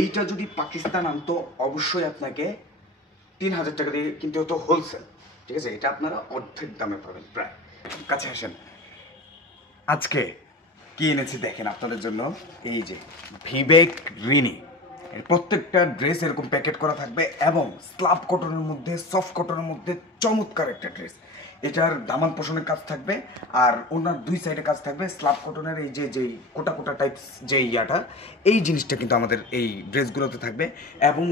এইটা যদি পাকিস্তান আনতো অবশ্যই আপনাকে 3000 টাকা দিয়ে কিনতে হতো হোলসেল, ঠিক আছে? এটা আপনারা অর্ধেক দামে পাবেন প্রায়। কাছে আসেন, আজকে কি এনেছি দেখেন আপনাদের জন্য। এই যে ভিবেক রিনি, এর প্রত্যেকটা ড্রেস এরকম প্যাকেট করা থাকবে এবং স্লাব কটনের মধ্যে, সফট কটনের মধ্যে চমৎকার একটা ড্রেস। এটার দামান পোষণের কাজ থাকবে আর ওনার দুই সাইডে কাজ থাকবে স্লাব কটনের। এই যে যেই কোটা কোটা টাইপস যে ইয়াটা, এই জিনিসটা কিন্তু আমাদের এই ড্রেসগুলোতে থাকবে। এবং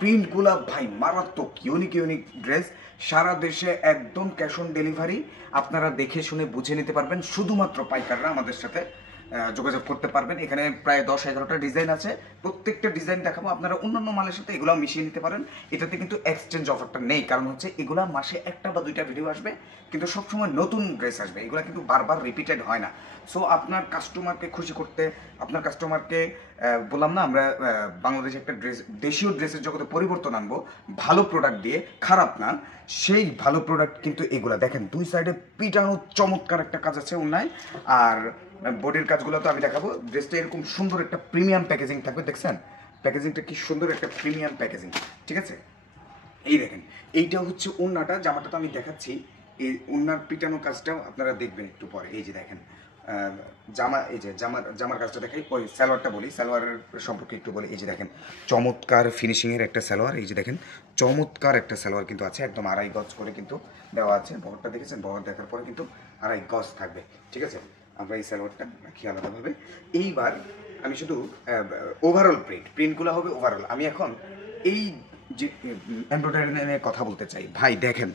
প্রিন্টগুলা ভাই মারাত্মক, ইউনিক ইউনিক ড্রেস। সারা দেশে একদম ক্যাশ অন ডেলিভারি, আপনারা দেখে শুনে বুঝে নিতে পারবেন। শুধুমাত্র পাইকাররা আমাদের সাথে যোগাযোগ করতে পারবেন। এখানে প্রায় 10-11টা ডিজাইন আছে, প্রত্যেকটা ডিজাইন দেখাবো। আপনারা অন্যান্য মালের সাথে এগুলো মিশিয়ে নিতে পারেন। এটাতে কিন্তু এক্সচেঞ্জ অফারটা নেই, কারণ হচ্ছে এগুলা মাসে একটা বা দুইটা ভিডিও আসবে, কিন্তু সবসময় নতুন ড্রেস আসবে। এগুলো কিন্তু বারবার রিপিটেড হয় না। সো আপনার কাস্টমারকে খুশি করতে, আপনার কাস্টমারকে বললাম না আমরা বাংলাদেশে একটা ড্রেস, দেশীয় ড্রেসের জগতে পরিবর্তন আনবো ভালো প্রোডাক্ট দিয়ে, খারাপ না। সেই ভালো প্রোডাক্ট কিন্তু এগুলা দেখেন, দুই সাইডে পিটানো চমৎকার একটা কাজ আছে অন্যায়। আর বডির কাজগুলো তো আমি দেখাবো। ড্রেসটা এরকম সুন্দর একটা প্রিমিয়াম প্যাকেজিং থাকবে, দেখছেন প্যাকেজিংটা কি সুন্দর একটা প্রিমিয়াম প্যাকেজিং, ঠিক আছে? এই দেখেন, এইটা হচ্ছে ওড়নাটা, জামাটা তো আমি দেখাচ্ছি। এই ওড়নার পিটানো কাজটাও আপনারা দেখবেন একটু পরে। এই যে দেখেন জামা, এই যে জামার কাজটা দেখাই। ওই সালোয়ারটা বলি, সালোয়ারের সম্পর্কে একটু বলি। এই যে দেখেন চমৎকার ফিনিশিংয়ের একটা সালোয়ার। এই যে দেখেন চমৎকার একটা সালোয়ার কিন্তু আছে, একদম 2.5 গজ করে কিন্তু দেওয়া আছে। বহরটা দেখেছেন, বহর দেখার পরে কিন্তু 2.5 গজ থাকবে, ঠিক আছে? আমরা এই সালোয়ারটা রাখি আলাদাভাবে। এইবার আমি শুধু ওভারঅল প্রিন্টগুলো হবে ওভারঅল। আমি এখন এই যে এমব্রয়ডারি নিয়ে কথা বলতে চাই। ভাই দেখেন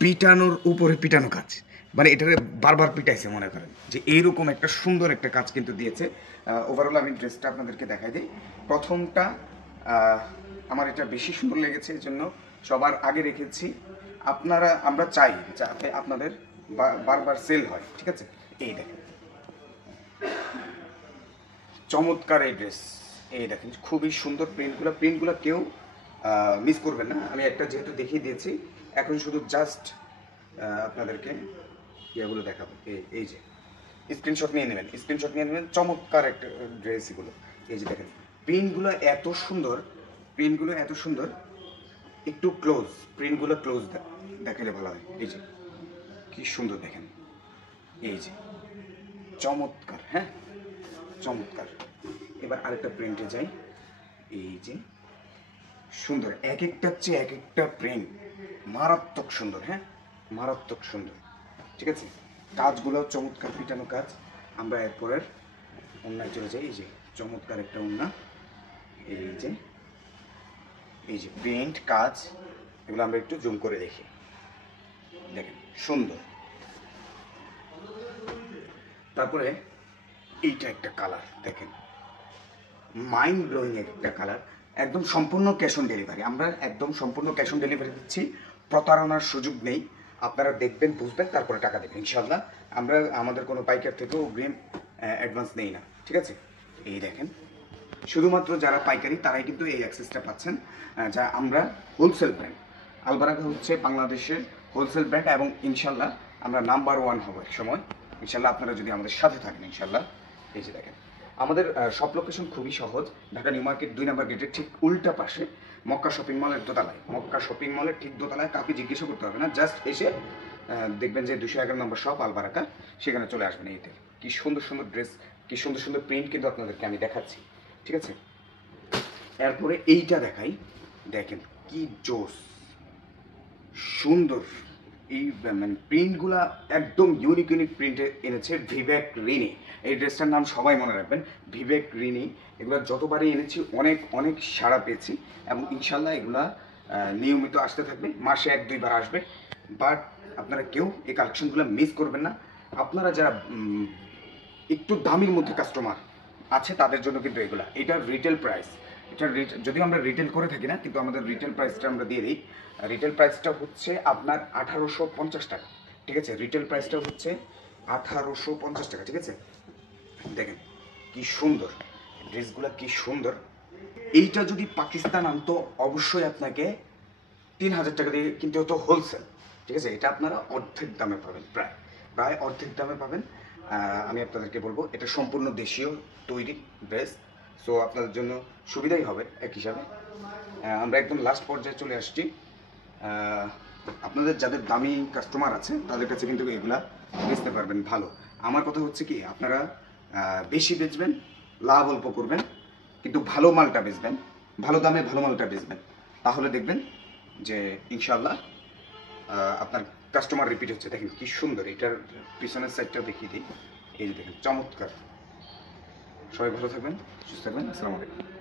পিটানোর উপরে পিটানো কাজ, মানে এটাকে বারবার পিটাইছে মনে করেন যে এইরকম একটা সুন্দর একটা কাজ কিন্তু দিয়েছে। ওভারঅল আমি ড্রেসটা আপনাদেরকে দেখাই দিই। প্রথমটা আমার এটা বেশি সুন্দর লেগেছে, এই জন্য সবার আগে রেখেছি। আমরা চাই যাতে আপনাদের বারবার সেল হয়, ঠিক আছে? এই দেখেন চমৎকার এই ড্রেস। এই দেখেন খুবই সুন্দর প্রিন্টগুলো কেউ মিস করবেন না। আমি একটা যেহেতু দেখিয়ে দিয়েছি, এখন শুধু জাস্ট আপনাদেরকে ইয়েগুলো দেখাবো। এই যে স্ক্রিনশট নিয়ে নেবেন। চমৎকার একটা ড্রেস এগুলো। এই যে দেখেন প্রিন্টগুলো এত সুন্দর। একটু প্রিন্টগুলো ক্লোজ দেখালে ভালো হয়। এই যে কি সুন্দর দেখেন, এই যে চমৎকার, হ্যাঁ চমৎকার। এবার আরেকটা প্রিন্টে যাই। এই যে সুন্দর, এক একটার চেয়ে এক একটা প্রিন্ট মারাত্মক সুন্দর, হ্যাঁ মারাত্মক সুন্দর, ঠিক আছে? কাজগুলো চমৎকার পিটানো কাজ। আমরা এরপরের ওড়নায় চলে যাই। এই যে চমৎকার একটা ওড়না। এই যে প্রিন্ট কাজ, এগুলো আমরা একটু জুম করে দেখি। দেখেন সুন্দর। তারপরে এইটা একটা কালার দেখেন, মাইন্ড ব্লোয়িং একটা কালার। একদম সম্পূর্ণ ক্যাশ অন ডেলিভারি, আমরা একদম সম্পূর্ণ ক্যাশ অন ডেলিভারি দিচ্ছি। প্রতারণার সুযোগ নেই। আপনারা দেখবেন, বুঝবেন, তারপরে টাকা দেবেন ইনশাল্লাহ। আমরা আমাদের কোনো পাইকার থেকেও অগ্রিম অ্যাডভান্স নেই না, ঠিক আছে? এই দেখেন শুধুমাত্র যারা পাইকারি তারাই কিন্তু এই অ্যাক্সেসটা পাচ্ছেন। যা আমরা হোলসেল ব্র্যান্ড, আলবারাকা হচ্ছে বাংলাদেশের হোলসেল ব্র্যান্ড এবং ইনশাল্লাহ আমরা নাম্বার 1 হব এক সময় ইনশাল্লাহ, আপনারা যদি আমাদের সাথে থাকেন ইনশাল্লাহ। এই যে দেখেন আমাদের সব লোকেশন খুবই সহজ। ঢাকা নিউ মার্কেট 2 নম্বর গেটের ঠিক উল্টা পাশে মক্কা শপিং মলের দোতলায়, মক্কা শপিং মলের ঠিক দোতলায়। কাউকে জিজ্ঞাসা করতে হবে না, জাস্ট এসে দেখবেন যে 211 নম্বর শপ আলবারাকা, সেখানে চলে আসবেন। এই দেখেন কি সুন্দর সুন্দর ড্রেস, কি সুন্দর সুন্দর প্রিন্ট কিন্তু আপনাদেরকে আমি দেখাচ্ছি, ঠিক আছে? এরপরে এইটা দেখাই, দেখেন কি জোস সুন্দর। এই মানে প্রিন্টগুলা একদম ইউনিক প্রিন্টে এনেছে ভিবেক রিনি। এই ড্রেসটার নাম সবাই মনে রাখবেন, ভিবেক রিনি। এগুলো যতবারই এনেছি অনেক অনেক সাড়া পেয়েছি এবং ইনশাল্লাহ এগুলা নিয়মিত আসতে থাকবে, মাসে 1-2 বার আসবে। বাট আপনারা কেউ এই কালেকশনগুলো মিস করবেন না। আপনারা যারা একটু দামির মধ্যে কাস্টমার আছে তাদের জন্য কিন্তু এগুলা। এটার রিটেল প্রাইস, যদিও আমরা রিটেল করে থাকি না, কিন্তু আমাদের রিটেল প্রাইসটা আমরা দিয়ে দিই। রিটেল প্রাইসটা হচ্ছে আপনার 1850 টাকা, ঠিক আছে? রিটেল প্রাইসটা হচ্ছে 1850 টাকা, ঠিক আছে? দেখেন কি সুন্দর ড্রেসগুলো, কি সুন্দর। এইটা যদি পাকিস্তান আনতো অবশ্যই আপনাকে 3000 টাকা দিয়ে কিনতে হতো হোলসেল, ঠিক আছে? এটা আপনারা অর্ধেক দামে পাবেন, প্রায় অর্ধেক দামে পাবেন। আমি আপনাদেরকে বলবো এটা সম্পূর্ণ দেশীয় তৈরি ড্রেস। সো আপনাদের জন্য সুবিধাই হবে এক হিসাবে। আমরা একদম লাস্ট পর্যায়ে চলে আসছি। আপনাদের যাদের দামি কাস্টমার আছে তাদের কাছে কিন্তু এগুলা বেচতে পারবেন ভালো। আমার কথা হচ্ছে কি, আপনারা বেশি বেচবেন, লাভ অল্প করবেন, কিন্তু ভালো মালটা বেচবেন, ভালো দামে ভালো মালটা বেচবেন, তাহলে দেখবেন যে ইনশাল্লাহ আপনার কাস্টমার রিপিট হচ্ছে। দেখেন কি সুন্দর, এটার পিছনের সাইডটা দেখিয়ে দিই। এই যে দেখেন, চমৎকার। সবাই ভালো থাকবেন, সুস্থ থাকবেন। আসসালামু আলাইকুম।